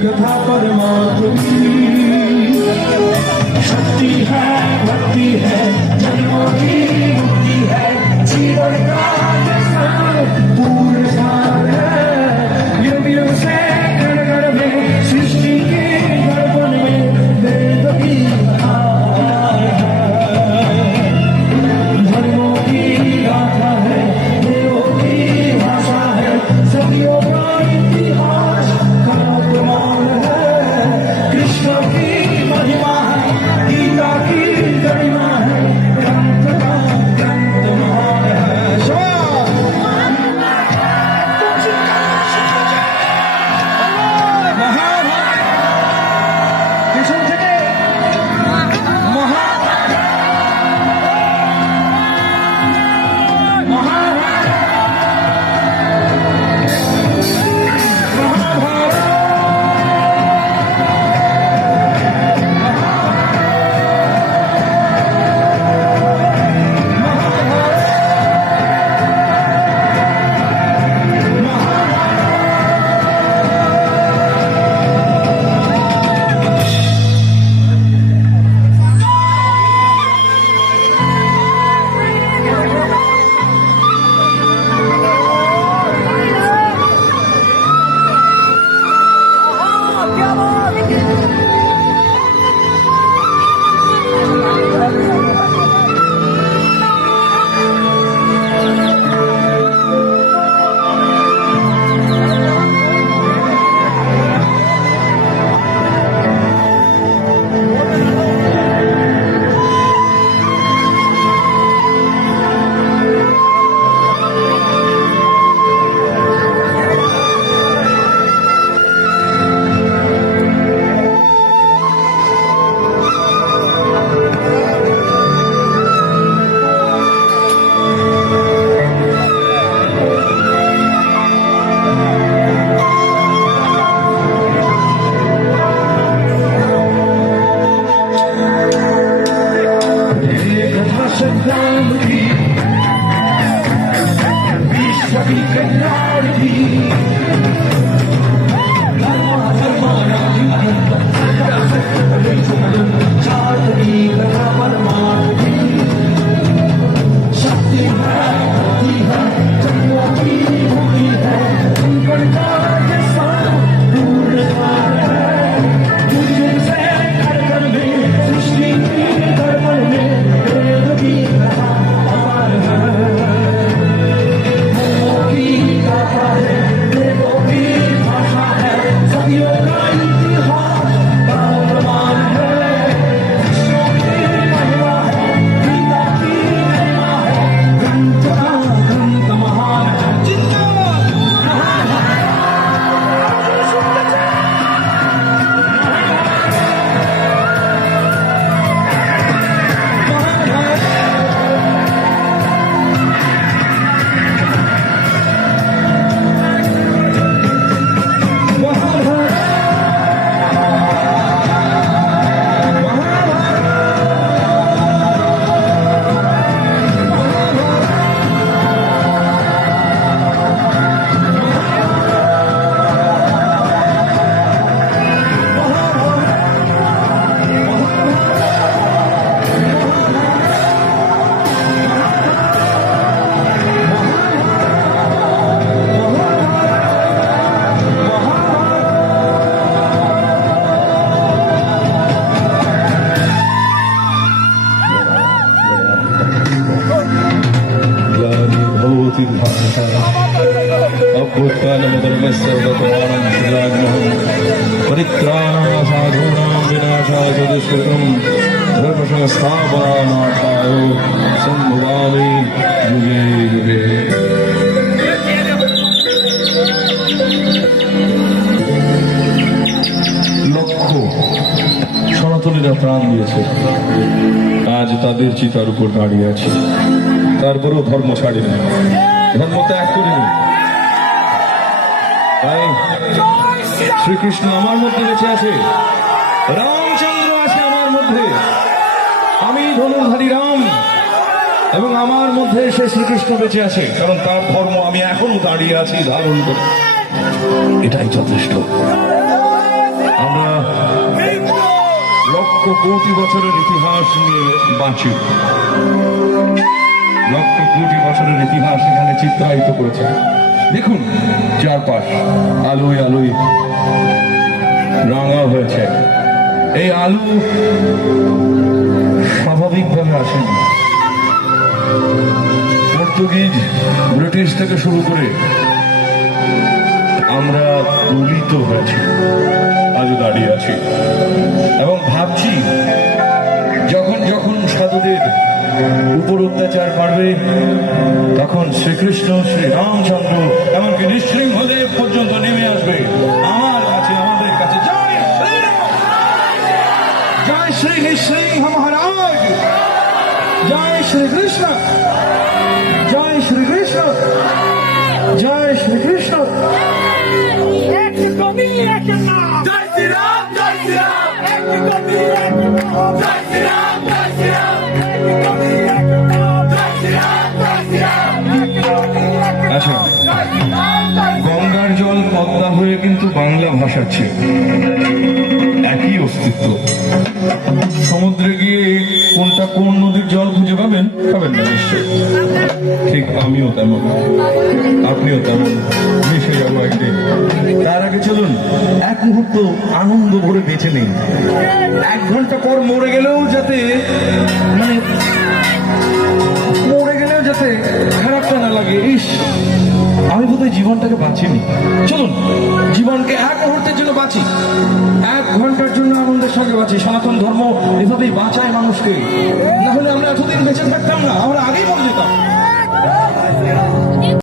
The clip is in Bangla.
कथा परमात्मा शक्ति है, भक्ति है, जन्मों की मुक्ति है, जीवन का पूर्ण सार है। युग युग से घर घर में सृष्टि के दर्पण में वेद की धार है। धर्मों की गाथा है, देवों की भाषा है, सदियों का इतिहास का प्रमाण है। कृष्ण की महिमा है, गीता की गरिमा है, ग्रंथ का ग्रंथ महान है। परित्राणाय साधूनां विनाशाय च दुष्कृतं धर्मसंस्थापनार्थाय संभवामि युगे युगे। লক্ষ সনাতনীরা প্রাণ দিয়েছে, আজ তাদের চিতার উপর দাঁড়িয়ে আছে, তারপরেও ধর্ম ছাড়েনি, ধর্ম ত্যাগ করেনি। তাই শ্রীকৃষ্ণ আমার মধ্যে বেঁচে আছে, রামচন্দ্র আছে আমার মধ্যে, আমি ধনুর্ধারী রাম, এবং আমার মধ্যে সে শ্রীকৃষ্ণ বেঁচে আছে, কারণ তার ধর্ম আমি এখনো দাঁড়িয়ে আছি ধারণ করে। এটাই যথেষ্ট। আমরা লক্ষ কোটি বছরের ইতিহাস নিয়ে বাঁচি, লক্ষ কোটি বছরের ইতিহাস এখানে চিত্রায়িত করেছে। দেখুন চারপাশ আলোয় আলোয় রাঙা হয়েছে। এই আলো স্বাভাবিকভাবে আসেনি। পর্তুগিজ, ব্রিটিশ থেকে শুরু করে আমরা দলিত হয়েছি, আজ দাঁড়িয়ে আছি এবং ভাবছি যখন যখন সাধুদের উপর অত্যাচার বাড়বে, তখন শ্রীকৃষ্ণ, শ্রী রামচন্দ্র, এমনকি নৃসিংহদেব পর্যন্ত নেমে আসবে আমার কাছে, আমাদের কাছে। জয় শ্রীরাম, জয় শ্রী নৃসিংহ মহারাজ, জয় শ্রীকৃষ্ণ, জয় শ্রীকৃষ্ণ, জয় শ্রীকৃষ্ণ। জয় শ্রীরাম, জয় শ্রীরাম, জয় শ্রীরাম, জয় শ্রীরাম, জয় শ্রীরাম, জয় শ্রীরাম। আচ্ছা, গঙ্গার জল পদ্মা হয়ে কিন্তু বাংলা ভাষাচ্ছে, একই অস্তিত্ব। সমুদ্রে গিয়ে কোনটা কোন নদীর জল খুঁজে পাবেন? পাবেন না নিশ্চয়। ঠিক আমিও তেমন, আপনিও তেমন, মিশে যাবো একদিন। তার আগে চলুন এক মুহূর্ত আনন্দ ভরে বেঁচে নিন। 1 ঘন্টা পর মরে গেলেও যাতে খারাপটা না লাগে, ইস আমি বোধহয় জীবনটাকে বাঁচিনি। চলুন জীবনকে 1 মুহূর্তের জন্য বাঁচি, 1 ঘন্টার জন্য আনন্দের সঙ্গে বাঁচি। সনাতন ধর্ম এভাবেই বাঁচায় মানুষকে, না হলে আমরা এতদিন বেঁচে থাকতাম না, আমরা আগেই মরে যেতাম।